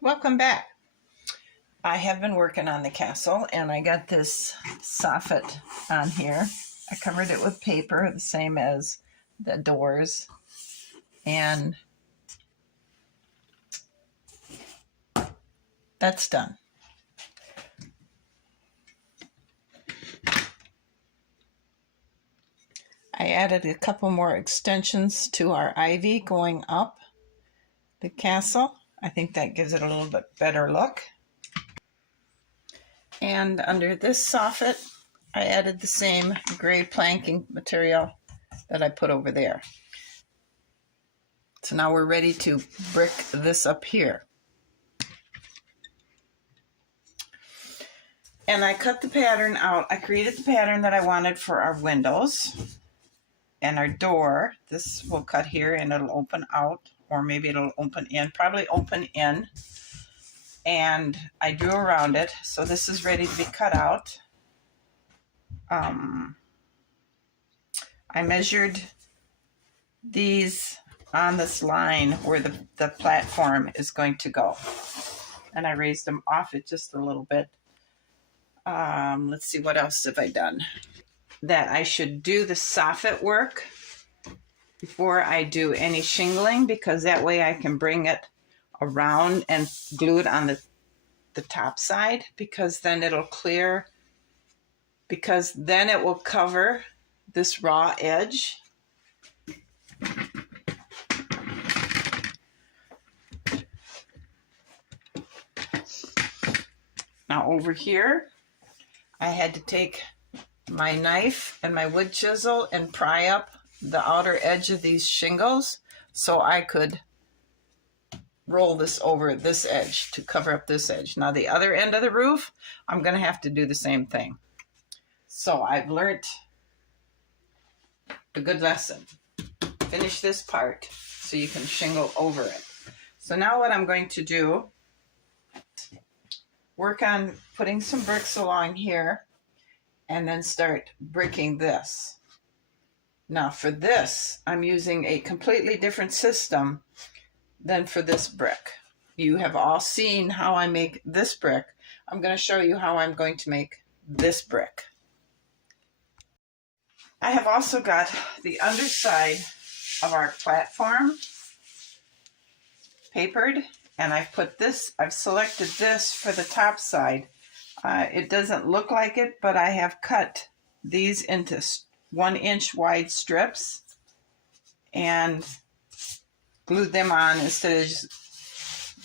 Welcome back. I have been working on the castle and I got this soffit on here. I covered it with paper, the same as the doors, and that's done. I added a couple more extensions to our ivy going up the castle. I think that gives it a little bit better look. And under this soffit, I added the same gray planking material that I put over there. So now we're ready to brick this up here. And I cut the pattern out. I created the pattern that I wanted for our windows and our door. This will cut here and it'll open out, or maybe it'll open in, probably open in. And I drew around it. So this is ready to be cut out. I measured these on this line where the platform is going to go. And I raised them off it just a little bit. Let's see, what else have I done? That I should do the soffit work before I do any shingling, because that way I can bring it around and glue it on the top side, because then it'll clear, because then it will cover this raw edge. Now over here, I had to take my knife and my wood chisel and pry up the outer edge of these shingles so I could roll this over this edge to cover up this edge. Now the other end of the roof, I'm going to have to do the same thing. So I've learned a good lesson. Finish this part so you can shingle over it. So now what I'm going to do, work on putting some bricks along here and then start bricking this. Now for this, I'm using a completely different system than for this brick. You have all seen how I make this brick. I'm going to show you how I'm going to make this brick. I have also got the underside of our platform papered, and I've selected this for the top side. It doesn't look like it, but I have cut these into 1-inch wide strips and glued them on instead of just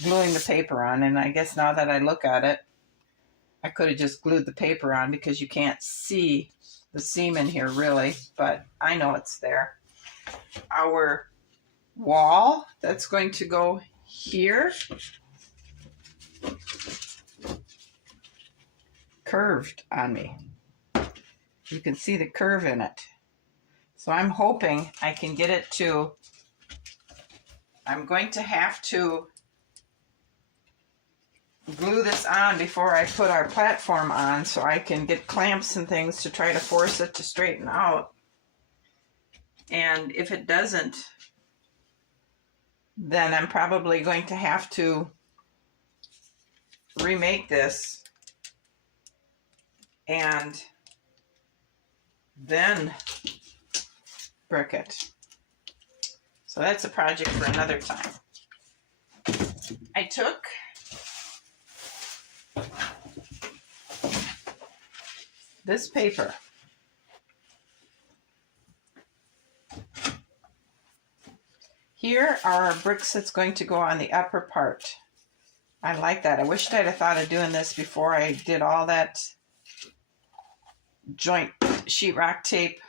gluing the paper on. And I guess now that I look at it, I could have just glued the paper on because you can't see the seam in here really, but I know it's there. Our wall that's going to go here curved on me. You can see the curve in it. So I'm hoping I can get it to, I'm going to have to glue this on before I put our platform on so I can get clamps and things to try to force it to straighten out. And if it doesn't, then I'm probably going to have to remake this and then brick it. So that's a project for another time. I took this paper. Here are our bricks that's going to go on the upper part. I like that. I wished I'd have thought of doing this before I did all that joint sheetrock tape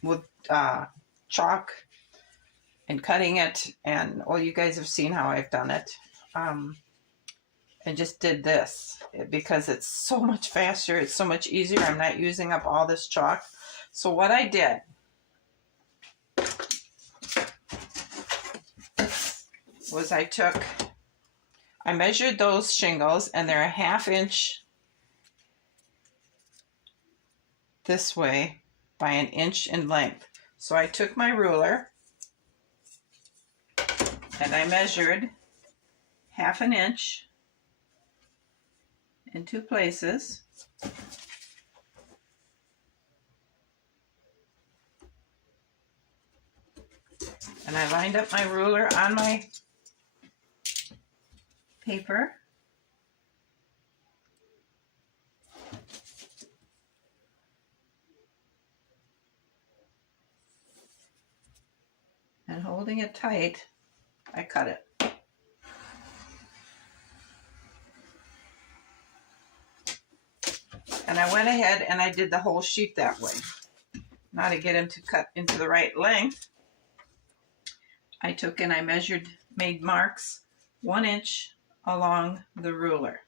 with chalk and cutting it. And well, you guys have seen how I've done it. And just did this because it's so much faster. It's so much easier. I'm not using up all this chalk. So what I did was I measured those shingles, and they're a 1/2 inch this way by 1 inch in length. So I took my ruler and I measured 1/2 inch in 2 places. And I lined up my ruler on my paper. And holding it tight, I cut it. And I went ahead and I did the whole sheet that way. Now to get him to cut into the right length, I took and I measured, made marks 1 inch along the ruler.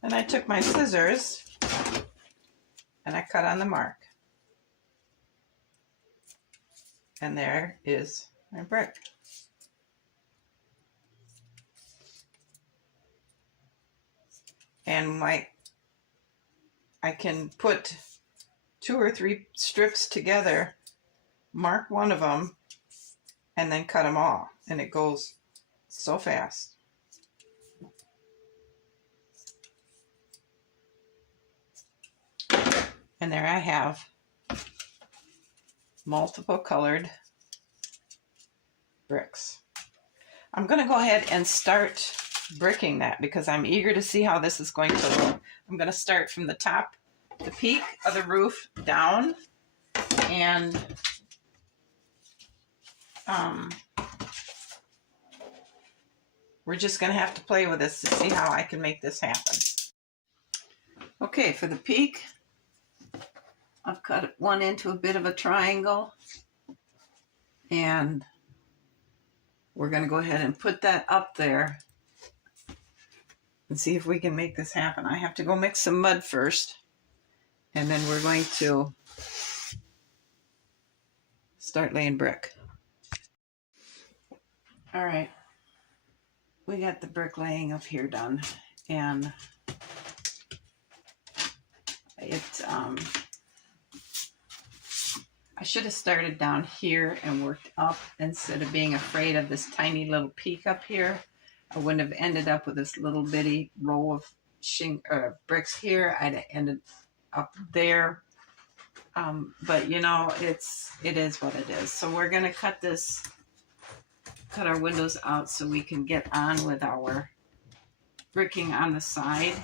And I took my scissors and I cut on the mark. And there is my brick. And I can put 2 or 3 strips together, mark one of them, and then cut them all. And it goes so fast. And there I have multiple colored bricks. I'm going to go ahead and start bricking that because I'm eager to see how this is going to look. I'm going to start from the top, the peak of the roof down, and we're just going to have to play with this to see how I can make this happen. Okay, for the peak, I've cut one into a bit of a triangle, and we're going to go ahead and put that up there and see if we can make this happen. I have to go mix some mud first, and then we're going to start laying brick. All right, we got the bricklaying up here done, and I should have started down here and worked up instead of being afraid of this tiny little peak up here. I wouldn't have ended up with this little bitty row of bricks here. I'd have ended up there. But you know, it is what it is. So we're gonna cut our windows out so we can get on with our bricking on the side.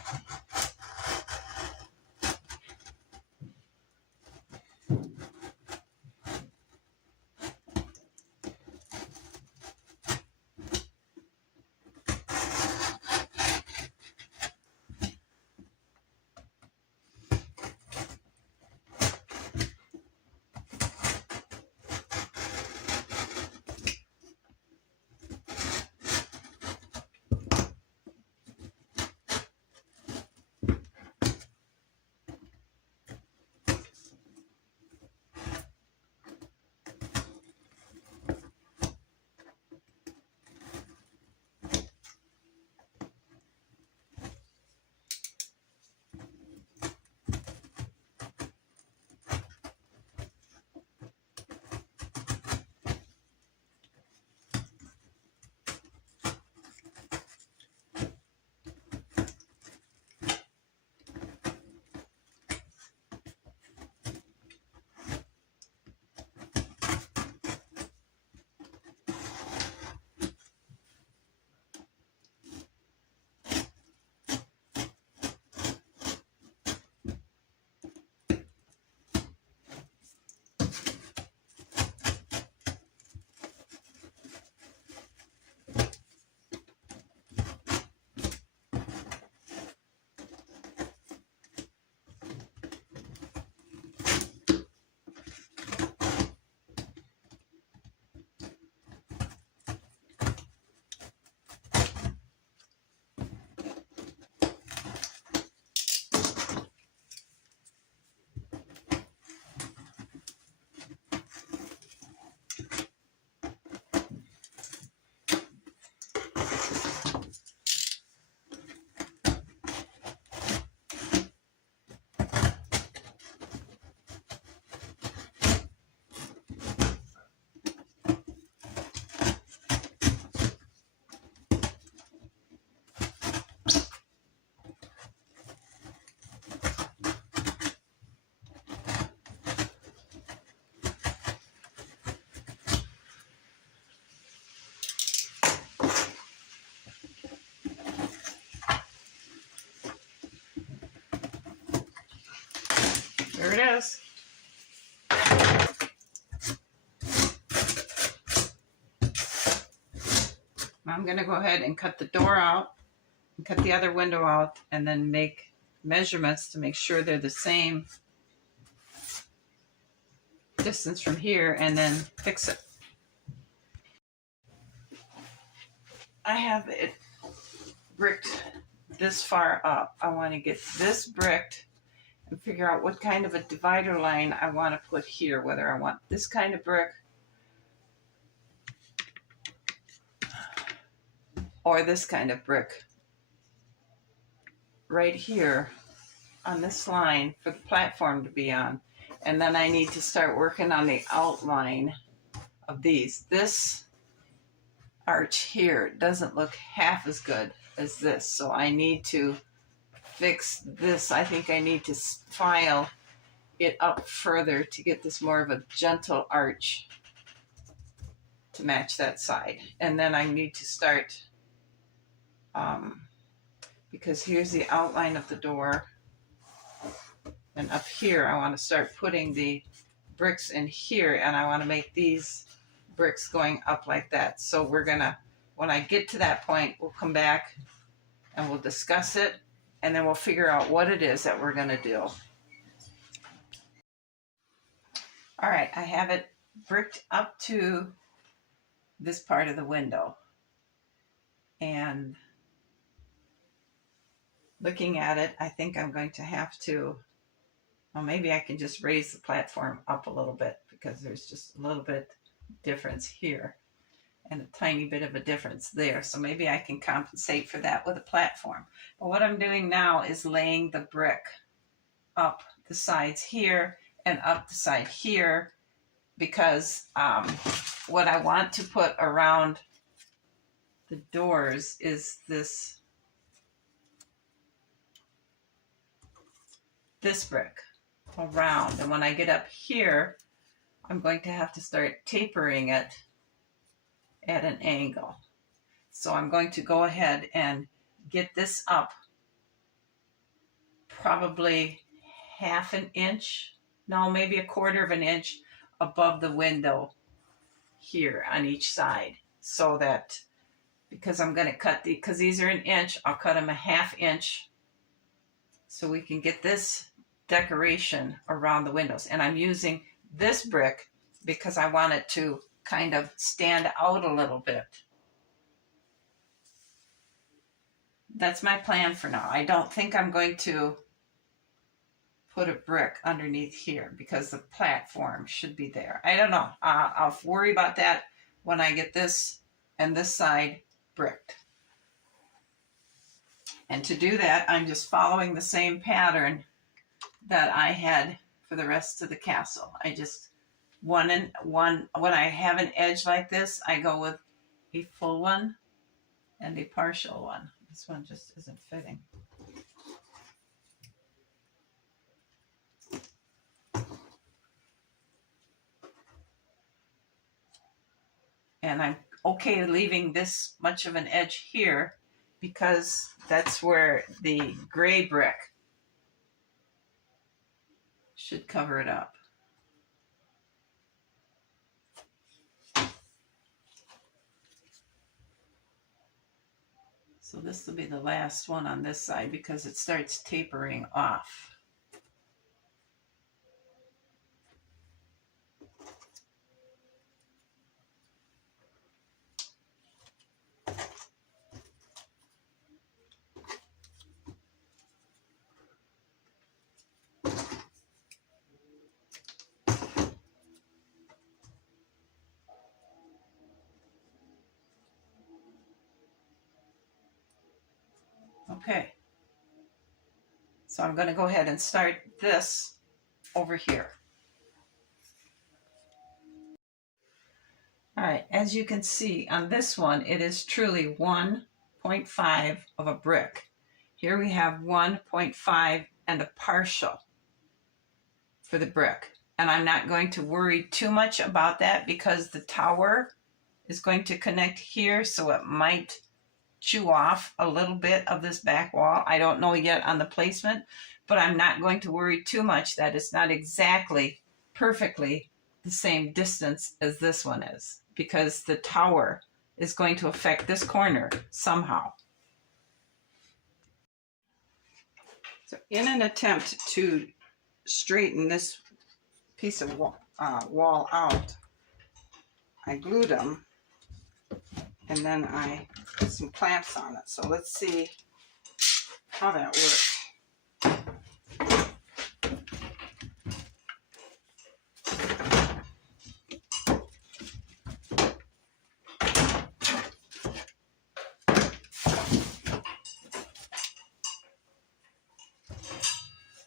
it is. I'm going to go ahead and cut the door out and cut the other window out and then make measurements to make sure they're the same distance from here and then fix it. I have it bricked this far up. I want to get this bricked and figure out what kind of a divider line I want to put here, whether I want this kind of brick or this kind of brick right here on this line for the platform to be on. And then I need to start working on the outline of these. This arch here doesn't look half as good as this, so I need to fix this. I think I need to file it up further to get this more of a gentle arch to match that side. And then I need to start, because here's the outline of the door, and up here I want to start putting the bricks in here, and I want to make these bricks going up like that. So we're gonna, when I get to that point, we'll come back and we'll discuss it, and then we'll figure out what it is that we're gonna do. All right, I have it bricked up to this part of the window, and looking at it, I think I'm going to have to, well, maybe I can just raise the platform up a little bit, because there's just a little bit difference here and a tiny bit of a difference there. So maybe I can compensate for that with a platform. But what I'm doing now is laying the brick up the sides here and up the side here, because what I want to put around the doors is this brick around. And when I get up here, I'm going to have to start tapering it at an angle. So I'm going to go ahead and get this up probably half an inch, no, maybe a quarter of an inch above the window here on each side. So that, because I'm going to cut because these are an inch, I'll cut them a half inch so we can get this decoration around the windows. And I'm using this brick because I want it to kind of stand out a little bit. That's my plan for now. I don't think I'm going to put a brick underneath here because the platform should be there. I don't know. I'll worry about that when I get this and this side bricked. And to do that, I'm just following the same pattern that I had for the rest of the castle. I just, one and one, when I have an edge like this, I go with a full one and a partial one. This one just isn't fitting. And I'm okay leaving this much of an edge here because that's where the gray brick should cover it up. So this will be the last one on this side because it starts tapering off. Okay, so I'm going to go ahead and start this over here. All right, as you can see on this one, it is truly 1.5 of a brick. Here we have 1.5 and a partial for the brick. And I'm not going to worry too much about that because the tower is going to connect here, so it might chew off a little bit of this back wall. I don't know yet on the placement, but I'm not going to worry too much that it's not exactly perfectly the same distance as this one is, because the tower is going to affect this corner somehow. So in an attempt to straighten this piece of wall out, I glued them, and then I put some clamps on it. So let's see how that works.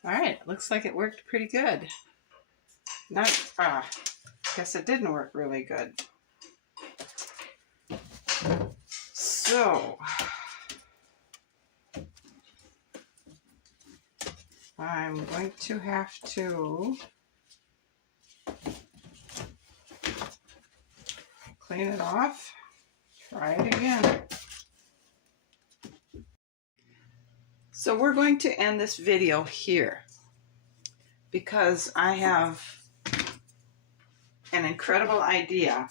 All right, looks like it worked pretty good. Not, guess it didn't work really good. So, I'm going to have to clean it off, try it again. So we're going to end this video here because I have an incredible idea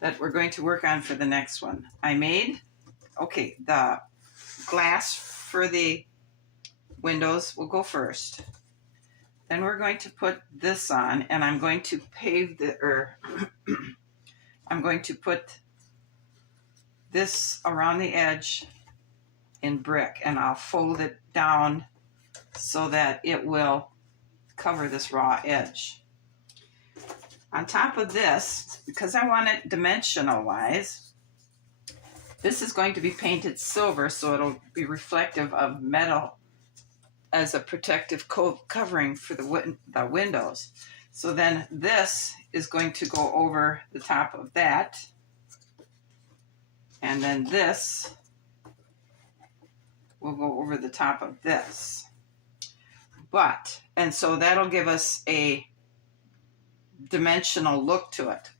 that we're going to work on for the next one. I made, okay, the glass for the windows will go first. Then we're going to put this on, and I'm going to pave the, I'm going to put this around the edge in brick, and I'll fold it down so that it will cover this raw edge. On top of this, because I want it dimensional wise, this is going to be painted silver, so it'll be reflective of metal as a protective covering for the windows. So then this is going to go over the top of that, and then this will go over the top of this. And so that'll give us a dimensional look to it.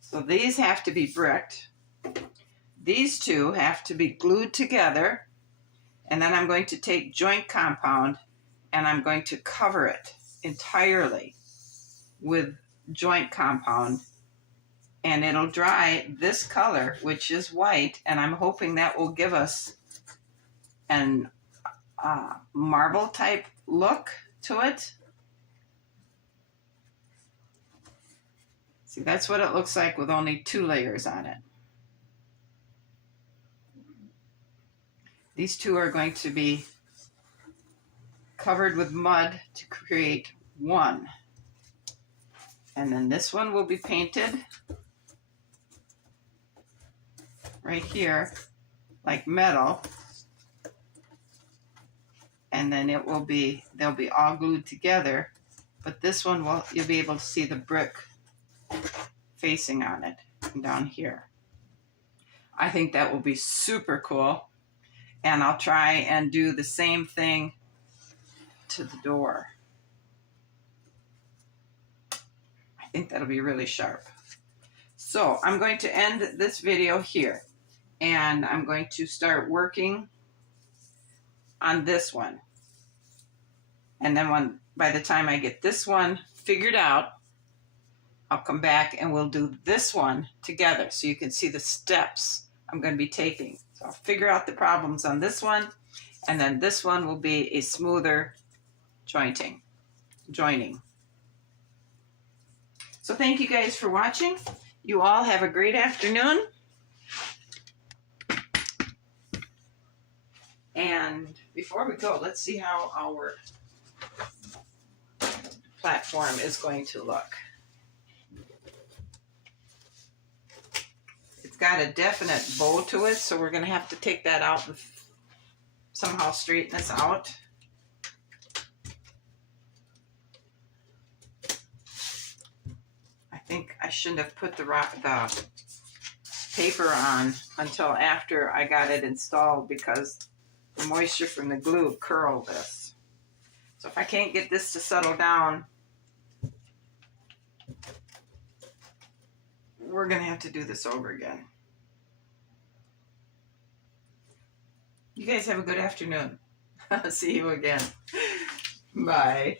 So these have to be bricked. These two have to be glued together. And then I'm going to take joint compound and I'm going to cover it entirely with joint compound. And it'll dry this color, which is white. And I'm hoping that will give us an marble type look to it. See, that's what it looks like with only 2 layers on it. These two are going to be covered with mud to create one. And then this one will be painted right here like metal. And then it will be, they'll be all glued together. But this one will, you'll be able to see the brick facing on it down here. I think that will be super cool. And I'll try and do the same thing to the door. I think that'll be really sharp. So I'm going to end this video here. And I'm going to start working on this one. And then by the time I get this one figured out, I'll come back and we'll do this one together so you can see the steps I'm going to be taking. So I'll figure out the problems on this one, and then this one will be a smoother joining. So thank you guys for watching. You all have a great afternoon. And before we go, let's see how our platform is going to look. It's got a definite bow to it, so we're going to have to take that out and somehow straighten this out. I think I shouldn't have put the paper on until after I got it installed because the moisture from the glue curled this. So if I can't get this to settle down, we're going to have to do this over again. You guys have a good afternoon. See you again. Bye.